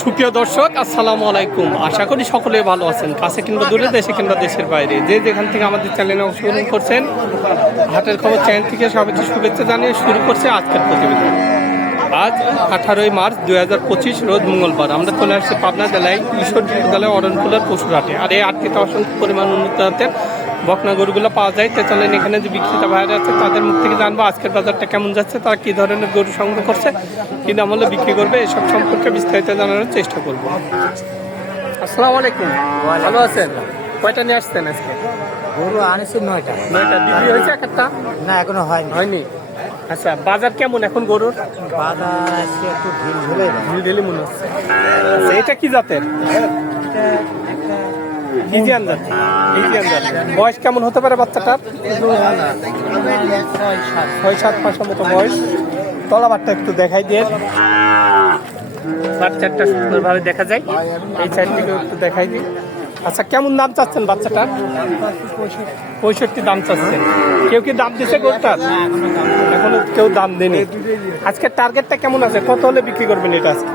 সুপ্রিয় দর্শক, আসসালামু আলাইকুম। আশা করি সকলে ভালো আছেন। কাছে কিংবা দূরে, দেশে কিংবা দেশের বাইরে। যে যেখান থেকে আমাদের চ্যানেলে অংশগ্রহণ করছেন, হাটের খবর চ্যানেল থেকে সবাইকে শুভেচ্ছা জানিয়ে শুরু করছে আজকের প্রতিবেদন। আজ আঠারোই মার্চ দুই হাজার পঁচিশ, রোজ মঙ্গলবার। আমরা চলে আসছি পাবনা জেলায় ঈশ্বর বিদ্যালয় অরণকুলার পশুর হাটে। আর এই হাটটিতে অসংখ্য পরিমাণ উন্নত বকনা গরুগুলো পাওয়া যায়। তো চলেন এখানে যে বিক্রেতা ভাইরা আছে তাদের মুখ থেকে জানব আজকের বাজারটা কেমন যাচ্ছে তারা কী ধরনের গরু সংগ্রহ করছে কী দাম হলে বিক্রি করবে এসব সম্পর্কে বিস্তারিত জানানোর চেষ্টা করব। আসসালামু আলাইকুম। ভালো আছেন? কয়টা নিয়ে আসছেন আজকে? গরু আনেছি নয়টা। নয়টা। বিক্রি হয়েছে এক একটা? না এখনও হয়নি। হয়নি? আচ্ছা বাজার কেমন এখন গরুর? বাজার আজকে একটু ঢিল ঢিলি মনে হচ্ছে। আচ্ছা এটা কি জাতের? ফিজিয়ান জাত ফিজিয়ান জাত। বয়স কেমন হতে পারে বাচ্চাটার? ছয় সাত মাসের মতো বয়স। তলাবারটা একটু দেখাই দিয়ে। বাচ্চাটা সুন্দরভাবে দেখা যায়। এই সাইড থেকে একটু দেখাই দিই। আচ্ছা কেমন দাম চাচ্ছেন বাচ্চাটার? পঁয়ষট্টি দাম চাচ্ছেন। কেউ কি দাম দিছে গোটার এখনও কেউ দাম দেয়নি। আজকে টার্গেটটা কেমন আছে? কত হলে বিক্রি করবেন এটা আজকে?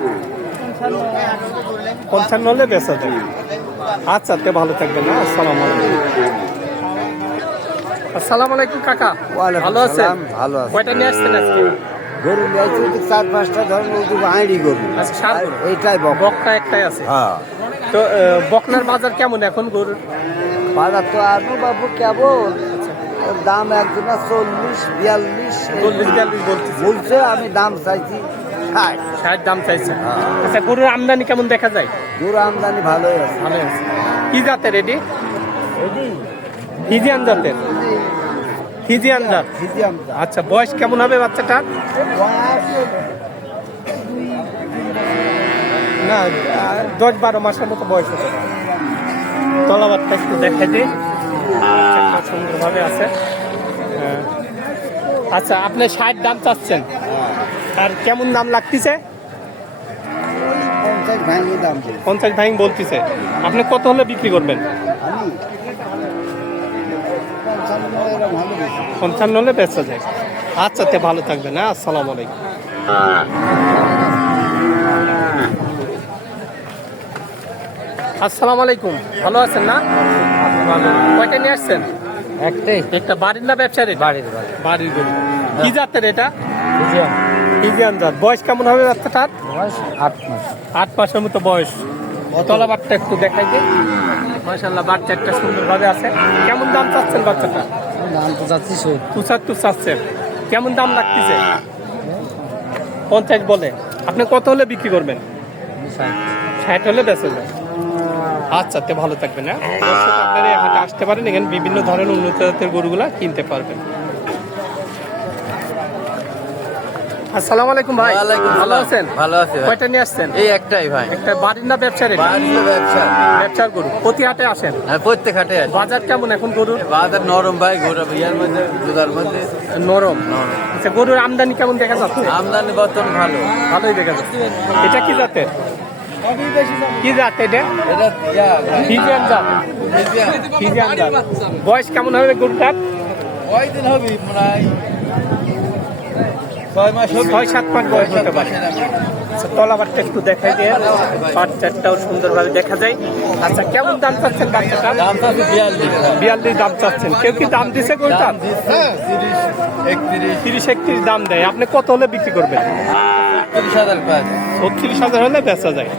পঞ্চান্ন হলে বেচা যায় আচ্ছা তে ভালো থাকবেন না আসসালামু আলাইকুম। আসসালামু আলাইকুম কাকা। ওয়ালাইকুম ভালো আছেন? ভালো আছি। কয়টা নিয়ে আসছেন আজকে? গরু নিয়েছি তো চার পাঁচটা ধরুন ওই আইডি গরু। আচ্ছা এইটাই বক। বকটা একটাই আছে। হ্যাঁ। তো বকনার বাজার কেমন এখন গরুর? বাজার তো আনু বাবু কেমন ওর দাম একজনা চল্লিশ বিয়াল্লিশ। চল্লিশ বিয়াল্লিশ বলতেছে। বলছে আমি দাম চাইছি ষাট। ষাট দাম চাইছে। হ্যাঁ। আচ্ছা গরুর আমদানি কেমন দেখা যায়? গরু আমদানি ভালোই আছে। ভালো আছে। কি জাতের এটি? ফিজিয়ান জাতের? ফিজিয়ান জাত। ফিজিয়াম আচ্ছা বয়স কেমন হবে বাচ্চাটার না দশ বারো মাসের মতো বয়স হতে তলাবারটা একটু দেখা দিই। সুন্দরভাবে আছে। হ্যাঁ। আচ্ছা আপনি ষাট দাম চাচ্ছেন। আর কেমন দাম লাগতেছে? পঞ্চাশ ভাঙি দাম পঞ্চাশ ভাইং বলতেছে। আপনি কত হলে বিক্রি করবেন? আমি পঞ্চান্ন হলে বেচা। যায়। আচ্ছা তে ভালো থাকবেন হ্যাঁ? আসসালামু আলাইকুম। আসসালামু আলাইকুম। ভালো আছেন না? কয়টা নিয়ে আসছেন? একটাই। একটা বাড়ির না ব্যবসার বাড়ির বাড়ি। বাড়ির গরু। কি জাতের এটা? ইন্ডিয়ান জাত বয়স কেমন হবে বাচ্চাটার? বয়স আট মাস। আট মাসের মতো বয়স। তলা বাচ্চা একটু দেখাই দিই। মাসাল্লাহ বাচ্চা একটা সুন্দরভাবে আছে। কেমন দাম চাচ্ছেন বাচ্চাটা? দাম তো যাচ্ছি পঁচাত্তর চাচ্ছেন কেমন দাম লাগতেছে? পঞ্চাশ বলে। আপনি কত হলে বিক্রি করবেন? ষাট। হলে বেঁচে যায় আচ্ছা তে ভালো থাকবেন হ্যাঁ? আপনারা হাটে আসতে পারেন। এখানে বিভিন্ন ধরনের উন্নত জাতের গরুগুলা কিনতে পারবেন। আসসালামু আলাইকুম ভাই। ওয়ালাইকুম ভালো আছেন? ভালো আছি ভাই। কয়টা নিয়ে আসছেন? এই একটাই ভাই। একটা বাড়ির না ব্যবসার এটা? বাড়ির ব্যবসা। ব্যবসার গরু। প্রতি হাটে আসেন? আর প্রত্যেক হাটে আছে বাজার কেমন এখন গরুর? বাজার নরম ভাই গোড়া বিয়ার মধ্যে দুধার মধ্যে। নরম। আচ্ছা গরুর আমদানি কেমন দেখা যাচ্ছে? আমদানি বর্তমান ভালো। ভালোই দেখা যাচ্ছে। এটা কি জাতের? কি জাত এটা? এটা ফিজিয়ান জাত। ফিজিয়ান। ফিজিয়ান জাত। বয়স কেমন হবে গরুটার? কয়দিন হবে প্রায় ছয় সাত মাস বয়স হতে পারে। আচ্ছা তলাবারটা একটু দেখাই দিয়ে পাট চারটাও সুন্দরভাবে দেখা যায়। আচ্ছা কেমন দাম চাচ্ছেন বাচ্চাটা? দাম তো বিয়াল্লিশ বিয়াল্লিশ দাম চাচ্ছেন। কেউ কি দাম দিছে তিরিশ একত্রিশ। দাম দেয়। আপনি কত হলে বিক্রি করবেন? ছত্রিশ হাজার হলে বেচা যায়।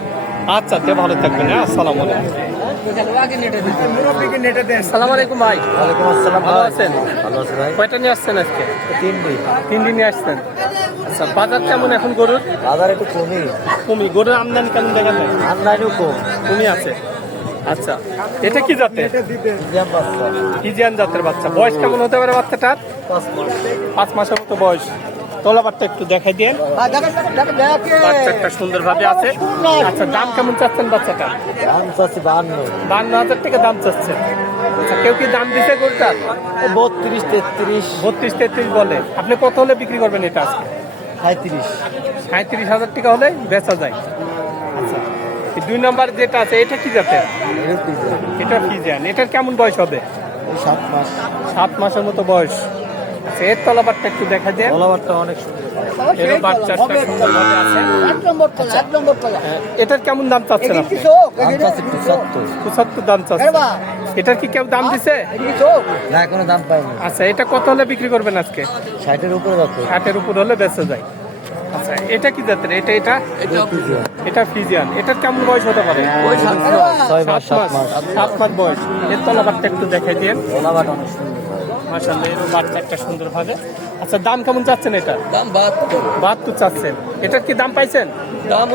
আচ্ছা তে ভালো থাকবেন হ্যাঁ? আসসালামু আলাইকুম। আসসালামু আলাইকুম ভাই। ওয়ালাইকুম আসসালাম ভালো আছেন? ভালো আছে ভাই। কয়টা নিয়ে আসছেন আজকে? তিনটি। তিন দিন নিয়ে আসছেন। আচ্ছা বাজার কেমন এখন গরুর? বাজার একটু কমই। কমি গরুর আমদানি কেমন দেখা যায়? আমদানিও কম। কমি আছে। আচ্ছা এটা কি জাতের? ফিজিয়ান জাতের বাচ্চা। বয়স কেমন হতে পারে বাচ্চাটার? পাঁচ পাঁচ মাসের মতো বয়স। তলাবারটা একটু দেখাই দিয়ে বাচ্চাটা সুন্দরভাবে আছে। আচ্ছা দাম কেমন চাচ্ছেন বাচ্চাটা? দাম চাচ্ছি বাহান্ন বান্ন হাজার টাকা দাম চাচ্ছে। আচ্ছা কেউ কি দাম দিছে গরুটার? বত্রিশ তেত্রিশ। বত্রিশ তেত্রিশ বলে। আপনি কত হলে বিক্রি করবেন এটা আজকে? সাঁত্রিশ সাঁত্রিশ হাজার টাকা হলে বেচা যায়। আচ্ছা দুই নম্বর যেটা আছে এটা কি জাতের? এটা ফিজিয়ান এটার কেমন বয়স হবে? সাত মাস। সাত মাসের মতো বয়স। আচ্ছা এর তলাবারটা একটু দেখা যায় কলাবারটা অনেক সুন্দর। এটার কেমন দাম চাচ্ছেন পঁচাত্তর। দাম চাচ্ছেন। এটার কি কেউ দাম দিছে? না এখনও দাম পাইনি। আচ্ছা এটা কত হলে বিক্রি করবেন আজকে? ষাটের উপরে ষাটের উপর হলে বেঁচে যায়। আচ্ছা এটা কি জাতের? এটা এটা? এটা ফিজিয়ান। এটার কেমন বয়স হতে পারে? সাত মাস। বয়স। এর তলাবারটা একটু দেখাই দিন ওলাবাট অনেক মাসাল্লাহ বাচ্চা একটা সুন্দর ভাবে আচ্ছা দাম কেমন চাচ্ছেন এটা? দাম বাহাত্তর। বাহাত্তর চাচ্ছেন। এটার কি দাম পাইছেন? দাম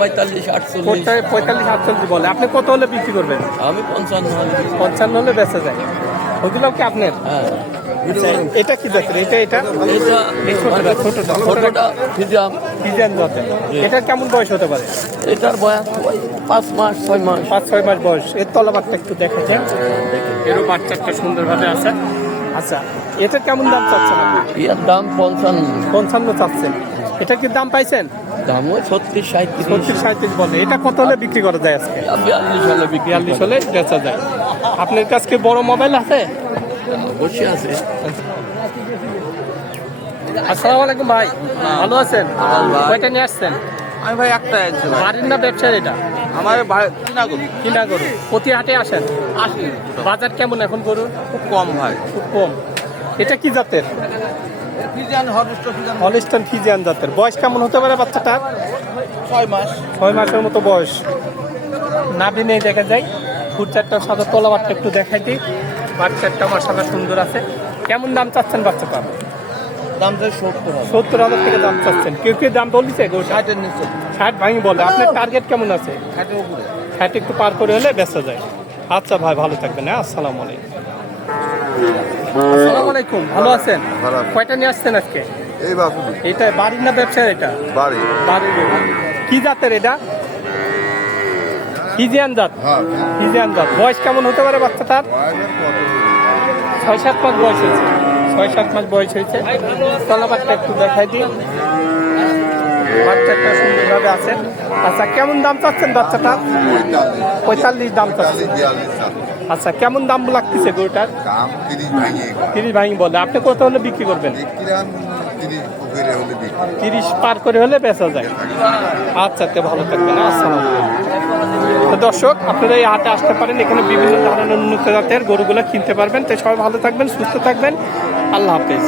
পঁয়তাল্লিশ আটচল্লিশ। পঁয়তা- পঁয়তাল্লিশ আটচল্লিশ বলে? আপনি কত হলে বিক্রি করবেন? আমি পঞ্চান্ন পঞ্চান্ন হলে বেঁচে যায়। ওইগুলো কি আপনার? হ্যাঁ। এটা কি জাতের? এটা এটা? ছোটটা ছোটটা ছোটটা। ফিজাম ডিজাইন জাতের। এটার কেমন বয়স হতে পারে? এটার বয়স পাঁচ মাস ছয় মাস। পাঁচ ছয় মাস বয়স। এর তলাবারটা একটু দেখেছেন এরও বাচ্চাটা সুন্দরভাবে আছে। আচ্ছা এটা কেমন দাম চাচ্ছেন এর দাম পঞ্চান্ন। পঞ্চান্ন চাচ্ছেন। এটা কি দাম পাইছেন? দাম ওই ছত্রিশ সাঁত্রিশ ছত্রিশ সাঁত্রিশ বলে। এটা কত হলে বিক্রি করা যায় আজকে? বিয়াল্লিশ হলে বিক্রি বিয়াল্লিশ হলে বেচা যায়। আপনার কাছে কি বড় মোবাইল আছে? বসে আছে। আসসালামু আলাইকুম ভাই। ভালো আছেন? কয়টা নিয়ে আসছেন? আমি ভাই একটা আছি বাড়ির না ব্যবসার এটা? আমার কিনা করি কিনা গরু। প্রতি হাটে আসেন? আসি। বাজার কেমন এখন গরু খুব কম ভাই। খুব কম। এটা কি জাতের? Holstein Friesian. জাতের। বয়স কেমন হতে পারে বাচ্চাটার? ছয় মাস। ছয় মাসের মতো বয়স। নাভি নেই দেখা যায়। ফুট চারটা সাদা তলাবারটা একটু দেখাই দিই। বাচ্চাটা মাসালা সুন্দর আছে। কেমন দাম চাচ্ছেন বাচ্চাটা? দাম সত্তর সত্তর হাজার থেকে দাম চাচ্ছেন। কেউ কেউ দাম বলিছে গো ষাটের নিচে। ষাট ভাঙি বলে। আপনার টার্গেট কেমন আছে? ষাটের উপরে। ষাট একটু পার করে হলে বেঁচে যায়। আচ্ছা ভাই ভালো থাকবেন হ্যাঁ? আসসালামু আলাইকুম। আসসালামু আলাইকুম ভালো আছেন? কয়টা নিয়ে আসছেন আজকে? এই বাপুদি এটা বাড়ির না ব্যবসা এটা? বাড়ি। বাড়ির কি জাতের এটা? ফিজিয়ান জাত। হ্যাঁ। ফিজিয়ান জাত। বয়স কেমন হতে পারে বয়সের কত ছয় সাত মাস বয়স হয়েছে। ছয় সাত মাস বয়স হয়েছে। তলাবারটা একটু দেখাই দিই। বাচ্চাটা সুন্দরভাবে আছে। আচ্ছা কেমন দাম চাচ্ছেন বাচ্চাটা? পঁয়তাল্লিশ। দাম চাচ্ছেন। আচ্ছা কেমন দাম লাগতেছে গরুটার? দাম তিরিশ ভাঙি তিরিশ ভাঙি বলে আপনি কত হলে বিক্রি করবেন? তিরিশ পার করে হলে বেচা যায়। আচ্ছা তো ভালো থাকবেন আসসালাম তো দর্শক আপনারা এই হাটে আসতে পারেন এখানে বিভিন্ন ধরনের উন্নত জাতের গরুগুলো কিনতে পারবেন। তাই সবাই ভালো থাকবেন সুস্থ থাকবেন। আল্লাহ হাফেজ।